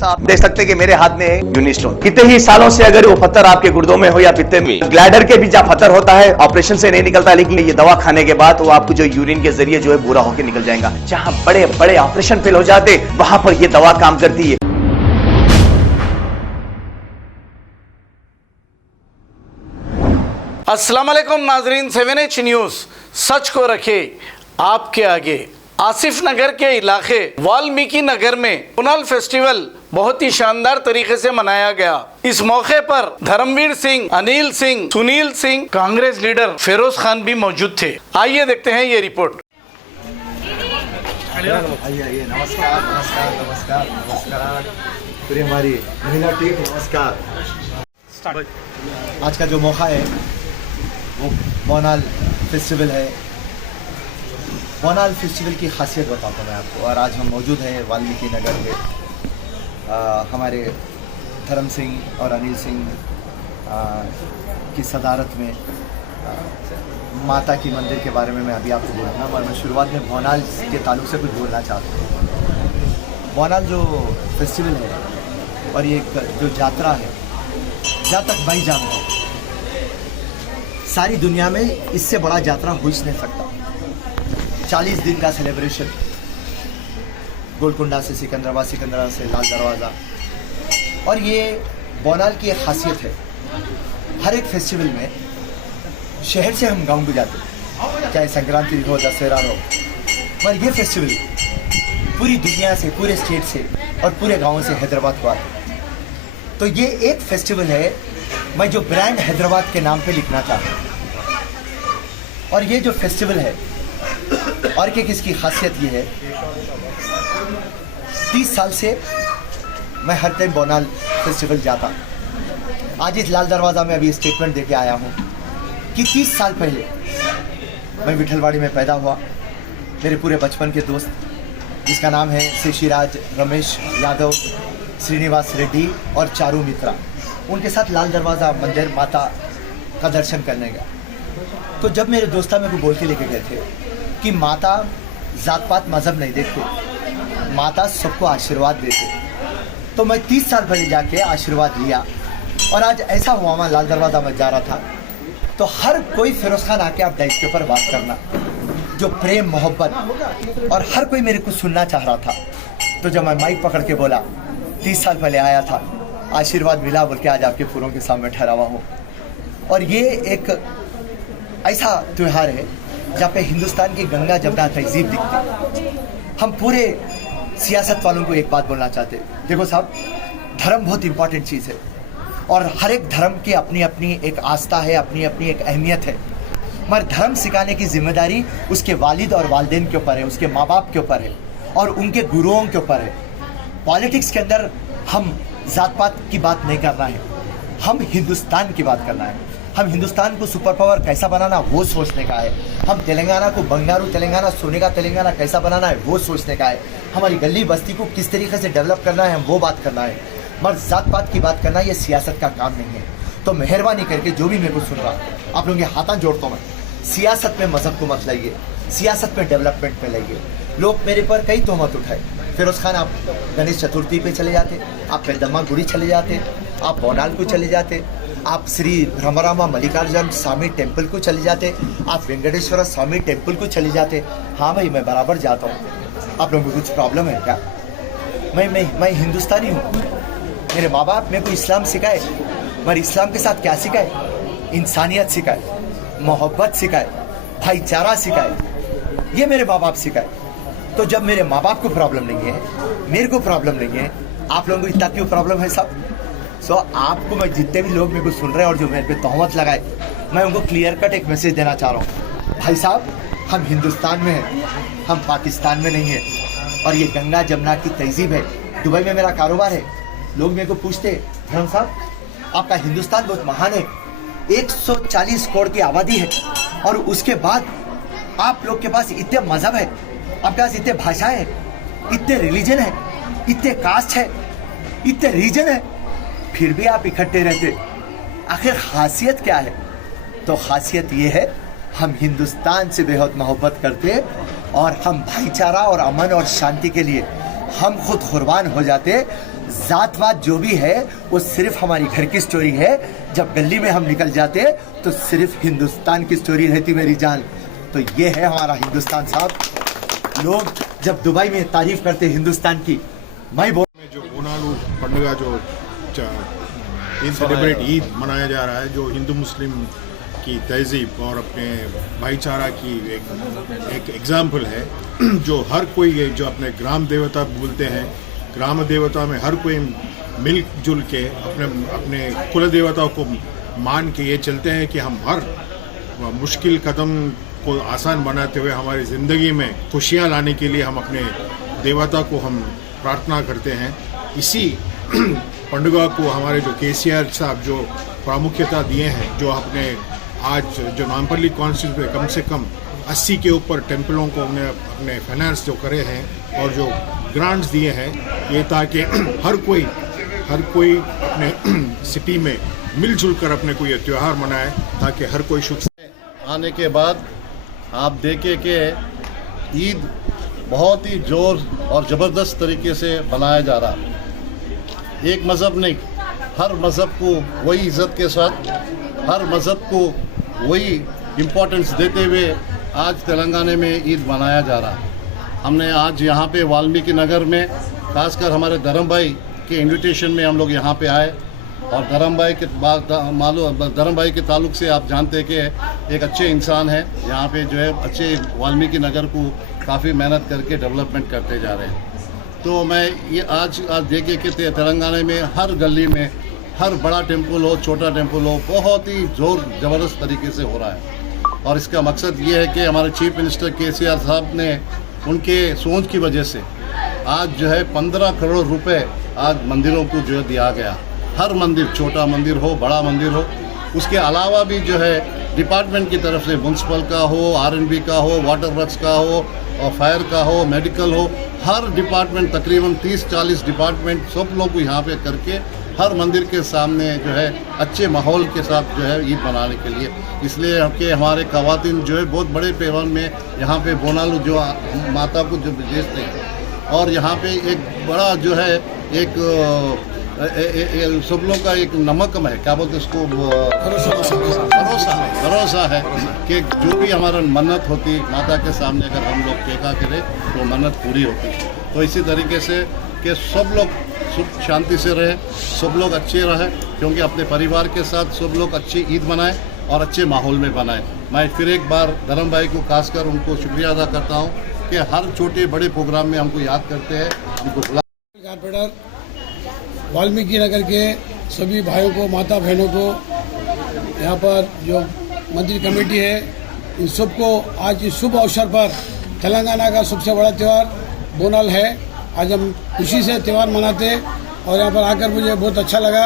जैसा आप देख सकते हैं कि मेरे हाथ में है यूनिस्टोन। कितने ही सालों से अगर वो पत्थर आपके गुर्दों में हो या पित्ते में, ग्लैडर के भी जहाँ पत्थर होता है ऑपरेशन से नहीं निकलता, लेकिन ये दवा खाने के बाद वो आपको जो यूरिन के जरिए जो है पूरा होकर निकल जाएगा। जहाँ बड़े बड़े ऑपरेशन फेल हो जाते वहां पर ये दवा काम करती है। अस्सलाम वालेकुम नाजरीन, 7H न्यूज़ सच को रखे आपके आगे। आसिफ नगर के इलाके वाल्मीकि नगर में ओनल फेस्टिवल बहुत ही शानदार तरीके से मनाया गया। इस मौके पर धर्मवीर सिंह, अनिल सिंह, सुनील सिंह, कांग्रेस लीडर फिरोज खान भी मौजूद थे। आइए देखते हैं ये रिपोर्ट। आइए नमस्कार नमस्कार नमस्कार नमस्कार पूरी हमारी महिला टीम नमस्कार। आज का जो मौका है वो बोनाल फेस्टिवल है। बोनाल फेस्टिवल की खासियत बताता हूँ मैं आपको। और आज हम मौजूद हैं वाल्मीकि नगर में। हमारे धर्म सिंह और अनिल सिंह की सदारत में माता की मंदिर के बारे में मैं अभी आपको बोलूँगा। और मैं शुरुआत में बोनाल के ताल्लुक से कुछ बोलना चाहता हूँ। बोनाल जो फेस्टिवल है और ये जो यात्रा है, जहाँ तक भाई जान है, सारी दुनिया में इससे बड़ा यात्रा हो ही नहीं सकता। 40 दिन का सेलिब्रेशन, गोलकुंडा से सिकंदराबाद, सिकंदराबाद से लाल दरवाज़ा। और ये बोनाल की एक खासियत है, हर एक फेस्टिवल में शहर से हम गांव को जाते हैं, चाहे संक्रांति हो, दशहरा हो, पर ये फेस्टिवल पूरी दुनिया से, पूरे स्टेट से और पूरे गाँव से हैदराबाद को आते हैं। तो ये एक फेस्टिवल है मैं जो ब्रांड हैदराबाद के नाम पे लिखना चाहता हूँ। और ये जो फेस्टिवल है और कि किसकी खासियत ये है, 30 साल से मैं हर टाइम बोनाल फेस्टिवल जाता। आज इस लाल दरवाज़ा में अभी स्टेटमेंट देके आया हूँ कि 30 साल पहले मैं विठलवाड़ी में पैदा हुआ। मेरे पूरे बचपन के दोस्त, जिसका नाम है शेषीराज, रमेश यादव, श्रीनिवास रेड्डी और चारू मित्रा, उनके साथ लाल दरवाज़ा मंदिर माता का दर्शन करने गया। तो जब मेरे दोस्त मेरे को बोल के लेके गए थे कि माता जात पात मज़हब नहीं देखते, माता सबको आशीर्वाद देते, तो मैं 30 साल पहले जाके आशीर्वाद लिया। और आज ऐसा हुआ, मैं लाल दरवाज़ा में जा रहा था तो हर कोई फिरोज खान आके आप डाइस के ऊपर बात करना, जो प्रेम मोहब्बत, और हर कोई मेरे को सुनना चाह रहा था। तो जब मैं माइक पकड़ के बोला, 30 साल पहले आया था, आशीर्वाद मिला बोल के आज आपके फूलों के सामने ठहरा हुआ हूँ। और ये एक ऐसा त्यौहार है जहाँ पे हिंदुस्तान की गंगा जमुना तहजीब दिखती है। हम पूरे सियासत वालों को एक बात बोलना चाहते हैं, देखो साहब, धर्म बहुत इंपॉर्टेंट चीज़ है और हर एक धर्म की अपनी अपनी एक आस्था है, अपनी अपनी एक अहमियत है। मगर धर्म सिखाने की जिम्मेदारी उसके वालिद और वालिदैन के ऊपर है, उसके माँ बाप के ऊपर है और उनके गुरुओं के ऊपर है। पॉलिटिक्स के अंदर हम जात पात की बात नहीं करना है, हम हिंदुस्तान की बात करना है। हम हिंदुस्तान को सुपर पावर कैसा बनाना वो सोचने का है। हम तेलंगाना को बंगारू तेलंगाना, सोने का तेलंगाना कैसा बनाना है वो सोचने का है। हमारी गली बस्ती को किस तरीके से डेवलप करना है हम वो बात करना है। मगर जात पात की बात करना ये सियासत का काम नहीं है। तो मेहरबानी करके जो भी मेरे को सुन रहा, आप लोगों के हाथों जोड़ता हूँ मैं, सियासत में मजहब को मत लाइए, सियासत में डेवलपमेंट में लाइए। लोग मेरे पर कई तोहमत उठाए, फिरोज खान आप गणेश चतुर्थी पे चले जाते, आप पेदम्मा गुड़ी चले जाते, आप बोनाल को चले जाते, आप श्री भ्रमरामा मल्लिकार्जुन स्वामी टेम्पल को चले जाते, आप वेंकटेश्वर स्वामी टेम्पल को चले जाते। हाँ भाई, मैं बराबर जाता हूँ। आप लोगों को कुछ प्रॉब्लम है क्या? मैं हिंदुस्तानी हूँ। मेरे माँ बाप मेरे को इस्लाम सिखाए, मगर इस्लाम के साथ क्या सिखाए? इंसानियत सिखाए, मोहब्बत सिखाए, भाईचारा सिखाए। ये मेरे माँ बाप सिखाए। तो जब मेरे माँ बाप को प्रॉब्लम नहीं है, मेरे को प्रॉब्लम नहीं है, आप लोगों को इतना क्यों प्रॉब्लम है सब? सो आपको मैं, जितने भी लोग मेरे को सुन रहे हैं और जो मेरे पे तोहमत लगाए, मैं उनको क्लियर कट एक मैसेज देना चाह रहा हूँ। भाई साहब, हम हिंदुस्तान में हैं, हम पाकिस्तान में नहीं हैं। और ये गंगा जमुना की तहजीब है। दुबई में मेरा कारोबार है, लोग मेरे को पूछते, धर्म साहब आपका हिंदुस्तान बहुत महान है, 140 करोड़ की आबादी है और उसके बाद आप लोग के पास इतने मजहब है, आपके पास इतने भाषाएं हैं, इतने रिलीजन है, इतने कास्ट है, इतने रीजन है, फिर भी आप इकट्ठे रहते, आखिर खासियत क्या है? तो खासियत ये है, हम हिंदुस्तान से बेहद मोहब्बत करते और हम भाईचारा और अमन और शांति के लिए हम खुद कुर्बान हो जाते। जात वात जो भी है वो सिर्फ हमारी घर की स्टोरी है। जब गली में हम निकल जाते तो सिर्फ हिंदुस्तान की स्टोरी रहती मेरी जान। तो ये है हमारा हिंदुस्तान साहब। लोग जब दुबई में तारीफ करते हिंदुस्तान की, मैं बोल जो बोनालू पंडगा जो सेलिब्रेट ईद मनाया जा रहा है, जो हिंदू मुस्लिम की तहजीब और अपने भाईचारा की एक एग्जाम्पल है। जो हर कोई जो अपने ग्राम देवता बोलते हैं, ग्राम देवता में हर कोई मिलजुल के अपने कुल देवताओं को मान के ये चलते हैं कि हम हर मुश्किल कदम को आसान बनाते हुए हमारी ज़िंदगी में खुशियाँ लाने के लिए हम अपने देवता को हम प्रार्थना करते हैं। इसी पंडगा को हमारे जो केसीआर साहब जो प्रामुख्यता दिए हैं, जो अपने आज जो नामपल्ली कॉन्स्टिट्यूंसी में कम से कम 80 के ऊपर टेम्पलों को उन्हें अपने फाइनेंस जो करे हैं और जो ग्रांट्स दिए हैं, ये ताकि हर कोई अपने सिटी में मिलजुल कर अपने कोई त्यौहार मनाए, ताकि हर कोई सुख आने के बाद आप देखें कि ईद बहुत ही जोर और ज़बरदस्त तरीके से मनाया जा रहा है। एक मज़हब नहीं, हर मज़हब को वही इज़्ज़त के साथ, हर मज़हब को वही इम्पोर्टेंस देते हुए आज तेलंगाना में ईद मनाया जा रहा है। हमने आज यहाँ पे वाल्मीकि नगर में खासकर हमारे धर्म भाई के इनविटेशन में हम लोग यहाँ पे आए, और धर्म भाई के ताल्लुक से आप जानते हैं कि एक अच्छे इंसान है, यहाँ पे जो है अच्छे वाल्मीकि नगर को काफ़ी मेहनत करके डेवलपमेंट करते जा रहे हैं। तो मैं ये आज देखे कि तेलंगाना में हर गली में हर बड़ा टेम्पल हो, छोटा टेम्पल हो, बहुत ही जोर ज़बरदस्त तरीके से हो रहा है। और इसका मकसद ये है कि हमारे चीफ मिनिस्टर केसीआर साहब ने उनके सोच की वजह से आज जो है 15 करोड़ रुपए आज मंदिरों को जो है दिया गया। हर मंदिर, छोटा मंदिर हो, बड़ा मंदिर हो, उसके अलावा भी जो है डिपार्टमेंट की तरफ से म्यूनसिपल का हो, R&B का हो, वाटर वर्क्स का हो और फायर का हो, मेडिकल हो, हर डिपार्टमेंट तकरीबन 30-40 डिपार्टमेंट सब लोग को यहाँ पे करके हर मंदिर के सामने जो है अच्छे माहौल के साथ जो है ईद मनाने के लिए, इसलिए कि हमारे ख़वातीन जो है बहुत बड़े पैमाने में यहाँ पे बोनालू जो माता को जो भेजते हैं, और यहाँ पे एक बड़ा जो है एक सब लोग का एक नमकम है, क्या बोलते उसको, भरोसा है कि जो भी हमारा मन्नत होती माता के सामने अगर हम लोग टेका करें तो मन्नत पूरी होती। तो इसी तरीके से कि सब लोग सुख शांति से रहे, सब लोग अच्छे रहे, क्योंकि अपने परिवार के साथ सब लोग अच्छी ईद मनाएं और अच्छे माहौल में बनाएं। मैं फिर एक बार धर्म भाई को खासकर उनको शुक्रिया अदा करता हूँ कि हर छोटे बड़े प्रोग्राम में हमको याद करते हैं, उनको बुला। कारपेटर वाल्मीकि नगर के सभी भाइयों को, माता बहनों को, यहाँ पर जो मंदिर कमेटी है, इन सबको आज इस शुभ अवसर पर तेलंगाना का सबसे बड़ा त्यौहार बोनाल है। आज हम खुशी से त्यौहार मनाते हैं और यहाँ पर आकर मुझे बहुत अच्छा लगा।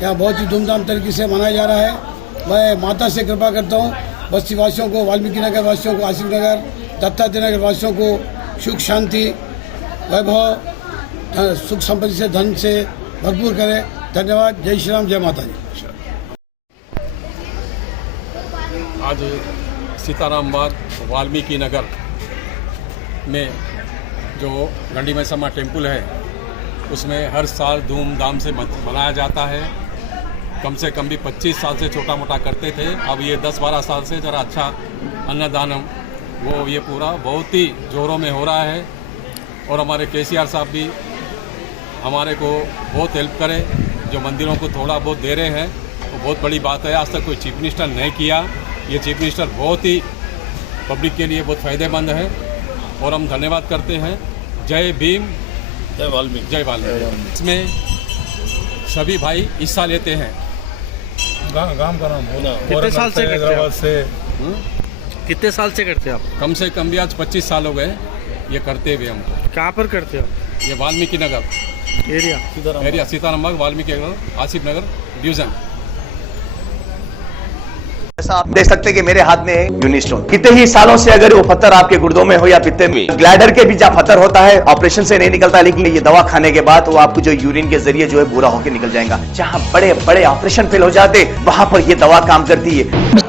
यहाँ बहुत ही धूमधाम तरीके से मनाया जा रहा है। मैं माता से कृपा करता हूँ बस्ती वासियों को, वाल्मीकि नगर वासियों को, आसिफ नगर, दत्तात्रेय नगर वासियों को सुख शांति, वैभव, सुख संपत्ति से, धन से भरपूर करे। धन्यवाद। जय श्री राम, जय माता दी। आज सीताराम बाग वाल्मीकि नगर में जो गंडी मैसम्मा टेम्पल है, उसमें हर साल धूमधाम से मनाया जाता है। कम से कम भी 25 साल से छोटा मोटा करते थे, अब ये 10-12 साल से ज़रा अच्छा अन्नदानम वो ये पूरा बहुत ही जोरों में हो रहा है। और हमारे केसीआर साहब भी हमारे को बहुत हेल्प करे, जो मंदिरों को थोड़ा बहुत दे रहे हैं, वो बहुत बड़ी बात है। आज तक कोई चीफ मिनिस्टर नहीं किया, ये चीफ मिनिस्टर बहुत ही पब्लिक के लिए बहुत फ़ायदेमंद है और हम धन्यवाद करते हैं। जय भीम, जय वाल्मीकि, जय वाल्मीकि। इसमें सभी भाई हिस्सा लेते हैं। गांव का नाम होना। कितने साल से हैदराबाद से कितने साल से करते हैं आप? कम से कम भी आज 25 साल हो गए ये करते हुए हमको। कहाँ पर करते हो? ये वाल्मीकि नगर एरिया, सीताराम बाग, वाल्मीकि नगर, आसिफ नगर डिवीज़न। आप देख सकते हैं कि मेरे हाथ में यूनिस्टोन, कितने ही सालों से अगर वो पत्थर आपके गुर्दों में हो या पित्ते में, ग्लैडर के भी जहाँ पत्थर होता है ऑपरेशन से नहीं निकलता, लेकिन ये दवा खाने के बाद वो आपको जो यूरिन के जरिए जो है पूरा होकर निकल जाएगा। जहाँ बड़े बड़े ऑपरेशन फेल हो जाते वहां पर ये दवा काम करती है।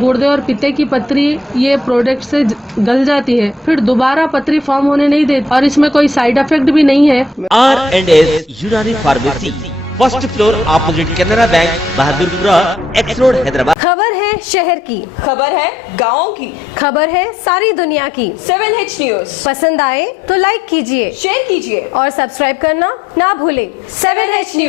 गुर्दे और पित्ते की पथरी ये प्रोडक्ट से गल जाती है, फिर दोबारा पथरी फॉर्म होने नहीं देती और इसमें कोई साइड इफेक्ट भी नहीं है। R&S यूनानी pharmacy, first floor opposite Canara bank, Bahadurpura, x road, Hyderabad. खबर है शहर की, खबर है गाँव की, खबर है सारी दुनिया की। 7H न्यूज पसंद आए तो लाइक कीजिए, शेयर कीजिए और सब्सक्राइब करना ना भूले। 7H news.